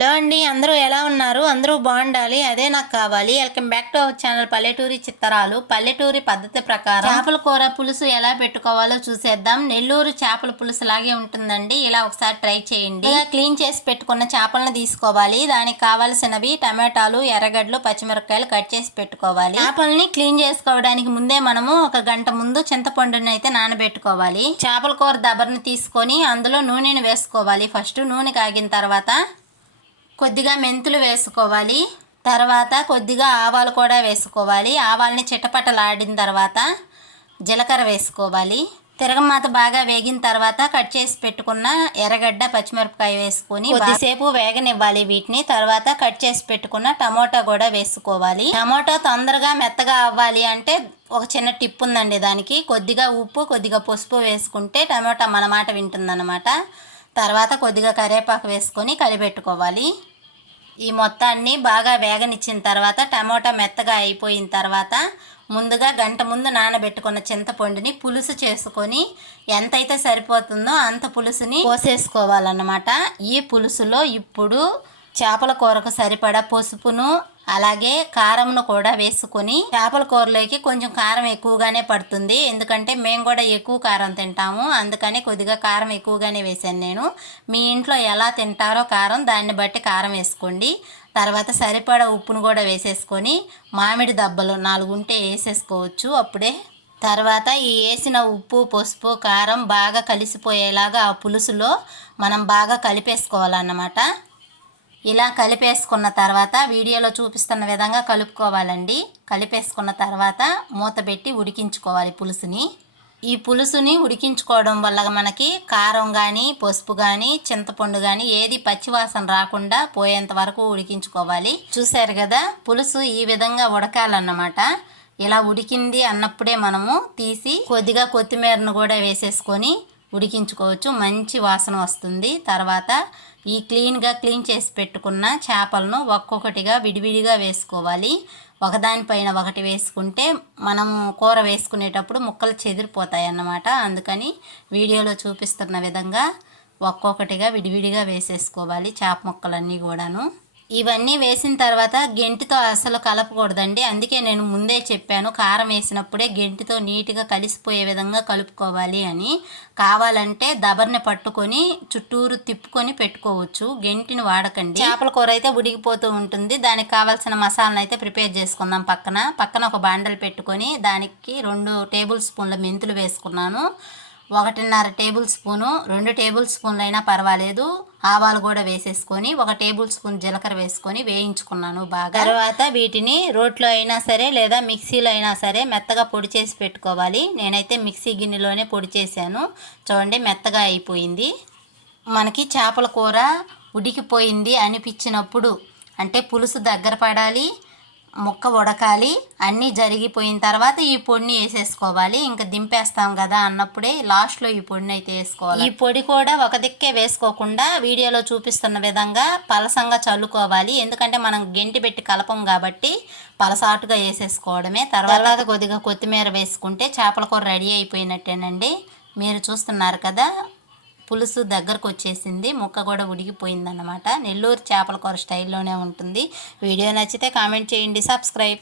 Hello అండి, అందరూ ఎలా ఉన్నారు? అందరూ బాగుండాలి, అదే నాకు కావాలి. Welcome back to our channel పల్లెటూరి చిత్తరాలు. పల్లెటూరి పద్ధతి ప్రకారం చేపల కూర పులుసు ఎలా పెట్టుకోవాలో చూసేద్దాం. నెల్లూరు చేపల పులుసు లాగే ఉంటుందండి. ఇలా ఒకసారి ట్రై చేయండి. ఇలా క్లీన్ చేసి పెట్టుకున్న చేపలను తీసుకోవాలి. దానికి కావాల్సినవి టమాటాలు, ఎర్రగడ్డలు, పచ్చిమిరపకాయలు కట్ చేసి పెట్టుకోవాలి. చేపల్ని క్లీన్ చేసుకోవడానికి ముందే మనము ఒక గంట ముందు చింతపండుని అయితే నానబెట్టుకోవాలి. చేపల కూర దబర్ని తీసుకొని అందులో నూనెని వేసుకోవాలి. ఫస్ట్ నూనె కాగిన తర్వాత కొద్దిగా మెంతులు వేసుకోవాలి. తర్వాత కొద్దిగా ఆవాలు కూడా వేసుకోవాలి. ఆవాలని చిటపటలాడిన తర్వాత జీలకర్ర వేసుకోవాలి. తిరగమాత బాగా వేగిన తర్వాత కట్ చేసి పెట్టుకున్న ఎర్రగడ్డ, పచ్చిమిరపకాయ వేసుకొని కొద్దిసేపు వేగనివ్వాలి వీటిని. తర్వాత కట్ చేసి పెట్టుకున్న టమోటా కూడా వేసుకోవాలి. టమోటా తొందరగా మెత్తగా అవ్వాలి అంటే ఒక చిన్న టిప్ ఉందండి దానికి. కొద్దిగా ఉప్పు, కొద్దిగా పసుపు వేసుకుంటే టమోటా మన మాట వింటుందన్నమాట. తర్వాత కొద్దిగా కరివేపాకు వేసుకొని కలిపెట్టుకోవాలి. ఈ మొత్తాన్ని బాగా వేగనిచ్చిన తర్వాత టమోటా మెత్తగా అయిపోయిన తర్వాత ముందుగా గంట ముందు నానబెట్టుకున్న చింతపండుని పులుసు చేసుకొని ఎంతైతే సరిపోతుందో అంత పులుసుని పోసేసుకోవాలన్నమాట. ఈ పులుసులో ఇప్పుడు చేపల కూరకు సరిపడా పసుపును అలాగే కారంను కూడా వేసుకొని, చేపల కూరలోకి కొంచెం కారం ఎక్కువగానే పడుతుంది, ఎందుకంటే మేము కూడా ఎక్కువ కారం తింటాము, అందుకని కొద్దిగా కారం ఎక్కువగానే వేసాను నేను. మీ ఇంట్లో ఎలా తింటారో కారం దాన్ని బట్టి కారం వేసుకోండి. తర్వాత సరిపడా ఉప్పును కూడా వేసేసుకొని మామిడి దబ్బలు 4 ఉంటే వేసేసుకోవచ్చు అప్పుడే. తర్వాత ఈ వేసిన ఉప్పు, పసుపు, కారం బాగా కలిసిపోయేలాగా ఆ పులుసులో మనం బాగా కలిపేసుకోవాలన్నమాట. ఇలా కలిపేసుకున్న తర్వాత వీడియోలో చూపిస్తున్న విధంగా కలుపుకోవాలండి. కలిపేసుకున్న తర్వాత మూత పెట్టి ఉడికించుకోవాలి పులుసుని. ఈ పులుసుని ఉడికించుకోవడం వల్ల మనకి కారం కానీ, పసుపు కానీ, చింతపండు కానీ ఏది పచ్చివాసన రాకుండా పోయేంత వరకు ఉడికించుకోవాలి. చూసారు కదా, పులుసు ఈ విధంగా ఉడకాలన్నమాట. ఇలా ఉడికింది అన్నప్పుడే మనము తీసి కొద్దిగా కొత్తిమీరను కూడా వేసేసుకొని ఉడికించుకోవచ్చు. మంచి వాసన వస్తుంది. తర్వాత ఈ క్లీన్ చేసి పెట్టుకున్న చేపలను ఒక్కొక్కటిగా విడివిడిగా వేసుకోవాలి. ఒకదానిపైన ఒకటి వేసుకుంటే మనము కూర వేసుకునేటప్పుడు ముక్కలు చెదిరిపోతాయి అన్నమాట. అందుకని వీడియోలో చూపిస్తున్న విధంగా ఒక్కొక్కటిగా విడివిడిగా వేసేసుకోవాలి చేప ముక్కలన్నీ కూడాను. ఇవన్నీ వేసిన తర్వాత గెంటితో అసలు కలపకూడదండి. అందుకే నేను ముందే చెప్పాను, కారం వేసినప్పుడే గెంటితో నీట్గా కలిసిపోయే విధంగా కలుపుకోవాలి అని. కావాలంటే దబర్ని పట్టుకొని చుట్టూరు తిప్పుకొని పెట్టుకోవచ్చు, గెంటిని వాడకండి. చేపల కూర అయితే ఉడికిపోతూ ఉంటుంది. దానికి కావాల్సిన మసాలాను అయితే ప్రిపేర్ చేసుకుందాం. పక్కన ఒక బాండలు పెట్టుకొని దానికి 2 టేబుల్ స్పూన్ల మెంతులు వేసుకున్నాను. 1.5 టేబుల్ స్పూను, 2 టేబుల్ స్పూన్లు అయినా పర్వాలేదు ఆవాలు కూడా వేసేసుకొని 1 టేబుల్ స్పూన్ జీలకర్ర వేసుకొని వేయించుకున్నాను బాగా. తర్వాత వీటిని రోట్లో అయినా సరే లేదా మిక్సీలో అయినా సరే మెత్తగా పొడి చేసి పెట్టుకోవాలి. నేనైతే మిక్సీ గిన్నెలోనే పొడి చేశాను. చూడండి, మెత్తగా అయిపోయింది. మనకి చేపల కూర ఉడికిపోయింది అనిపించినప్పుడు, అంటే పులుసు దగ్గర పడాలి, ముక్క ఉడకాలి, అన్నీ జరిగిపోయిన తర్వాత ఈ పొడిని వేసేసుకోవాలి. ఇంకా దింపేస్తాం కదా అన్నప్పుడే లాస్ట్లో ఈ పొడిని అయితే వేసుకోవాలి. ఈ పొడి కూడా ఒక దిక్కే వేసుకోకుండా వీడియోలో చూపిస్తున్న విధంగా పలసంగా చల్లుకోవాలి. ఎందుకంటే మనం గెంటి పెట్టి కలపం కాబట్టి పలసాటుగా వేసేసుకోవడమే. తర్వాత కొద్దిగా కొత్తిమీర వేసుకుంటే చేపల కూర రెడీ అయిపోయినట్టేనండి. మీరు చూస్తున్నారు కదా, పులుసు దగ్గరకు వచ్చేసింది, ముక్క కూడా ఉడికిపోయిందన్నమాట. నెల్లూరు చేపల కూర స్టైల్లోనే ఉంటుంది. వీడియో నచ్చితే కామెంట్ చేయండి, సబ్స్క్రైబ్.